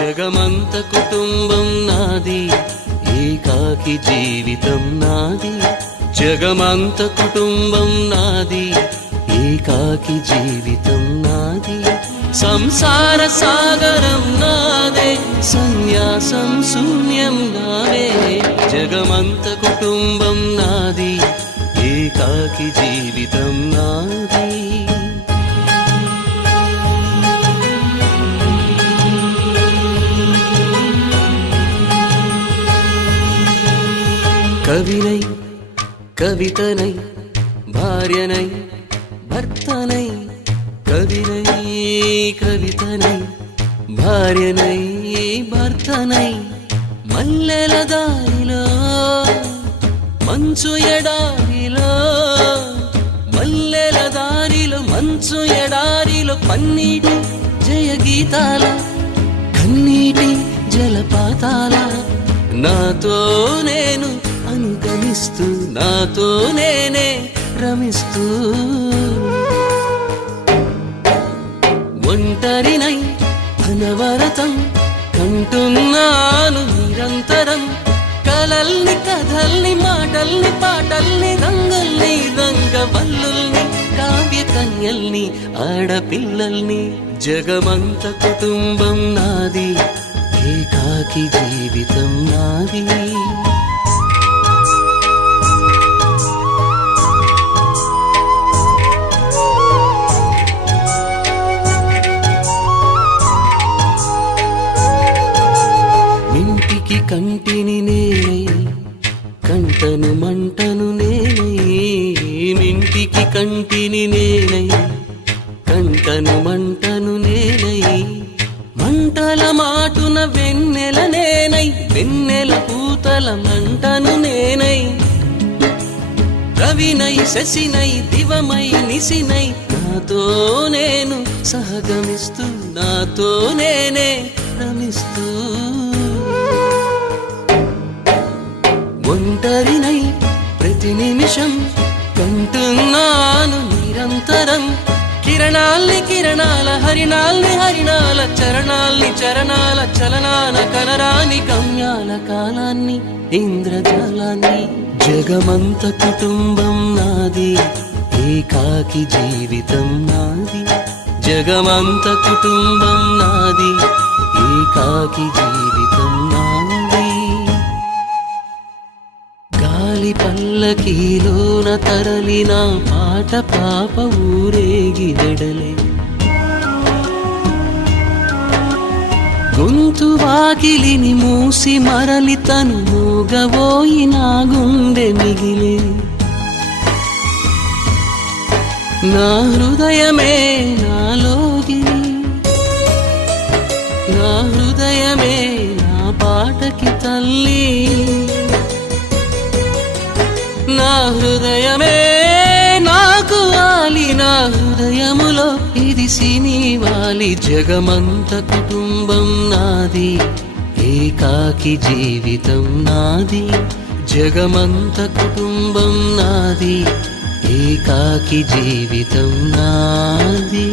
జగమంత కుటుంబం నాది, ఏకాకి జీవితం నాది. జగమంత కుటుంబం నాది, ఏకాకి జీవితం నాది. సంసార సాగరం నాదే, సన్యాసం శూన్యం నావే. జగమంత కుటుంబం నాది, ఏకాకి జీవితం నాది. కవినై కవితనై భార్యనై భర్తనై, కవినై కవితనై భార్యనై భర్తనై. మల్లెల దారిలో మంచు ఎడారిలో, మల్లెల దారిలో మంచు ఎడారిలో, పన్నీటి జయగీతాల కన్నీటి జలపాతాల. నాతో నేను అనుగమిస్తూ, నాతో నేనే రమిస్తూ, ఒంటరినై అనవరతం కంటున్నాను నిరంతరం. కలల్ని కథల్ని మాటల్ని పాటల్ని రంగుల్ని రంగవల్లుల్ని కావ్య కన్యల్ని ఆడపిల్లల్ని. జగమంత కుటుంబం నాది, ఏకాకి జీవితం నాది. మింటికి కంటిని నేనై, కంటను మంటను నేనై. మింటికి కంటిని నేనై, కంటను మంటను నేనై. మంటల మాటున వెన్నెల నేనై, వెన్నెల పూతల మంటను నేనై. రవినై శశినై దివమై నిశినై, నాతో నేను సహగమిస్తూ, నాతో నేనే రమిస్తూ. ఒంటరినై ప్రతి నిమిషం కంటున్నాను నిరంతరం. కిరణాల్ని కిరణాల హరిణాల్ని హరిణాల చరణాల్ని చరణాల చలనాన కనరాని గమ్యాల కాలాన్ని ఇంద్రజాలాన్ని. జగమంత కుటుంబం నాది, ఏకాకి జీవితం నాది. జగమంత కుటుంబం నాది, ఏకాకి జీవితం నాది. గాలి పల్లకీలోన తరలిన పాట పాప ఊరేగి వెడలే. గొంతు వాకిలిని మూసి మరలి తను మూగబోయి నా గుండె మిగిలే. నా హృదయమే నాలోగిని, నా హృదయమే నా పాటకి తల్లి. నా హృదయమే నాకు వాలి, నా హృదయములో ఇది సినివాలి. జగమంత కుటుంబం నాది, ఏకాకి జీవితం నాది. జగమంత కుటుంబం నాది, ఏకాకి జీవితం నాది.